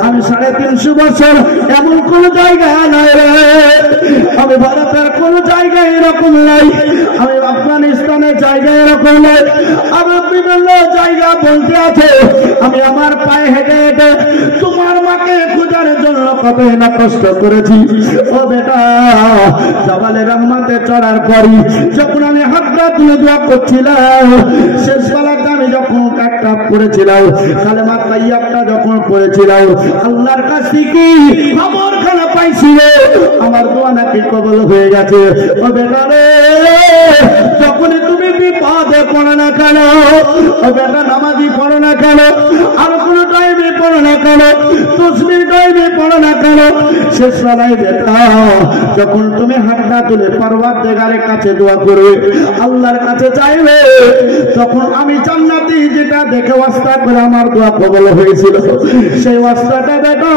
আমি 350 বছর, এমন কোন জায়গা নাই রে, আমি ভারতের কোন জায়গায় এরকম নাই, আমি আফগানিস্তানের জায়গায় এরকম নাই, আমি বিভিন্ন জায়গা বলতে আছে, আমি আমার পায়ে হেঁটে হেঁটে তোমার মাকে খোঁজার জন্য কত না কষ্ট করেছি। ও বেটা, জাবালে রহমতে চড়ার পরই যখন আমি হাতটা তুলে দোয়া করছিলাম, শেষ বেলাতে আমি যখন একটা পড়েছিলাম, কালেমা তাইয়্যিবাটা যখন পড়েছিলাম, আল্লাহর কাছ থেকে খবরখানা পাইছিল আমার দোয়া নাকি কবুল হয়ে গেছে। ও বেটা রে, যখনই তুমি বিপদে পড়ো না কেন, ও বেটা নামাজি পড়ো না কেন, আর কোনো টাইমে পড়ো না কেন, তসবিহ টাইমে পড়ো না কেন, শেষ বেলায় বেটা যখন তুমি হাতটা তুলে পরওয়ারদিগারের কাছে দোয়া করবে, আল্লাহর কাছে চাইবে, তখন আমি জান্নাতি যেটা দেখে ওয়াস্তা করে আমার দোয়া কবুল হয়েছিল, সেই ওয়াস্তাটা বেটা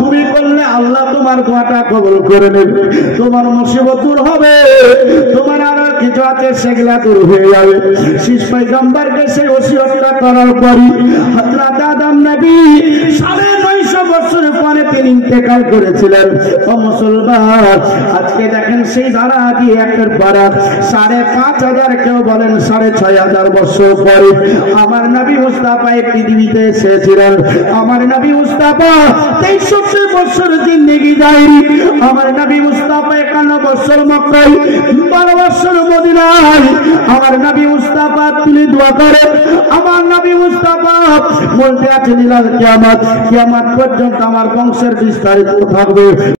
তুমি করলে আল্লাহ তোমার দোয়াটা কবুল করে নেবে, তোমার মুসিবত দূর হবে, তোমার আর কিছু আছে সেগুলা দূর হয়ে যাবে। শীষ পয়গম্বরকে সেই ওসিয়তটা করার পরই হযরত আদম নবী 950 বছর পরে তিনি ইন্তেকাল করেছিলেন। ও মুসলমান, আজকে দেখেন সেই ধারা দিয়ে একের পর এক 5,500, কেউ বলেন 6,500 বছর পরে আমার নবী মুস্তাফা এই পৃথিবীতে এসেছিলেন। আমার নবী মুস্তাফা 63 বছর জিন্দেগি যায়নি। আমার নবী মুস্তাফা 51 বছর মক্কায়, 12 বছর মদিনায়। আমার নবী মুস্তাফা তুলে দোয়া করে, আমার নবী মুস্তাফা বলতে আছেন কিয়ামত পর্যন্ত আমার বংশের বিস্তারিত থাকবে।